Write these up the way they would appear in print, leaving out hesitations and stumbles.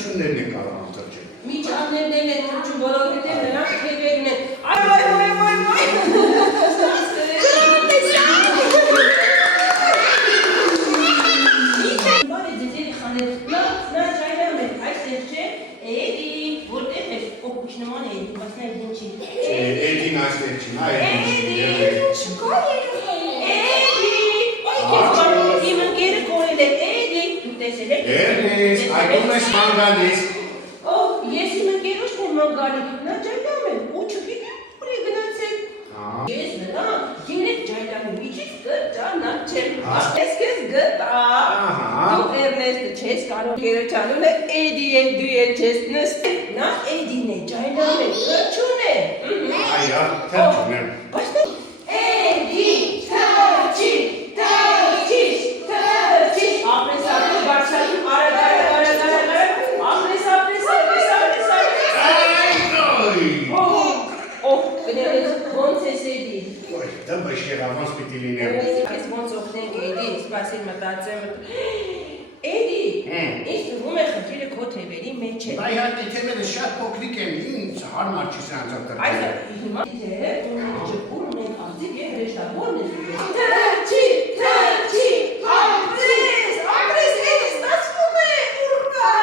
թրջուններն են կարող թրջել։ Միջաններն են թրջուն, որովհետև նրանք թևերն են։ Այ Նման է, դուքասներ դինչի։ Էդին այստեղ չի, նա էդին չի։ Չկա Էդի, այ քեզ իմ ընկերը կորել է, Էդի, դու տեսել եք։ Էրնես, այդում ես մանգանես։ Ես իմ ընկերոջ թե մանգանի, նա ջայլամ է, ու չգիտեմ ուր է գնացել։ Ես նրան 3 ջայլամի միջից կճանաչեմ, ես քեզ գտա։ Դու Էրնեստը չես կարող, գերոջանունը Էդի է, դու էլ չես նստել, նա Էդին է, ջայլամ է, թրջուն է։ Այո, թրջուն է։ Բայց նա Էդի, թրջի, ապրես, բարձրացում, արագ, ապրես, գներես, ոնց ես Էդի։ Դա բաշկեղավանց պիտի լինեմ։ Ես ոնց օգնենք Էդի, սպասին մտածեմ։ Էդի, ինձ թվում է խնդիրը քո թևերի մեջ է։ Դա իհարկե թևերը շատ փոքրիկ են, ինձ հարմար չի սրանց Այո, տրվել։ հիմա թե ջպուր ունենք արդի եւ հեշտավոր է։ Ապրես, Էդի, ստացվում է, ուռա։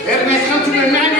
Ստապես 9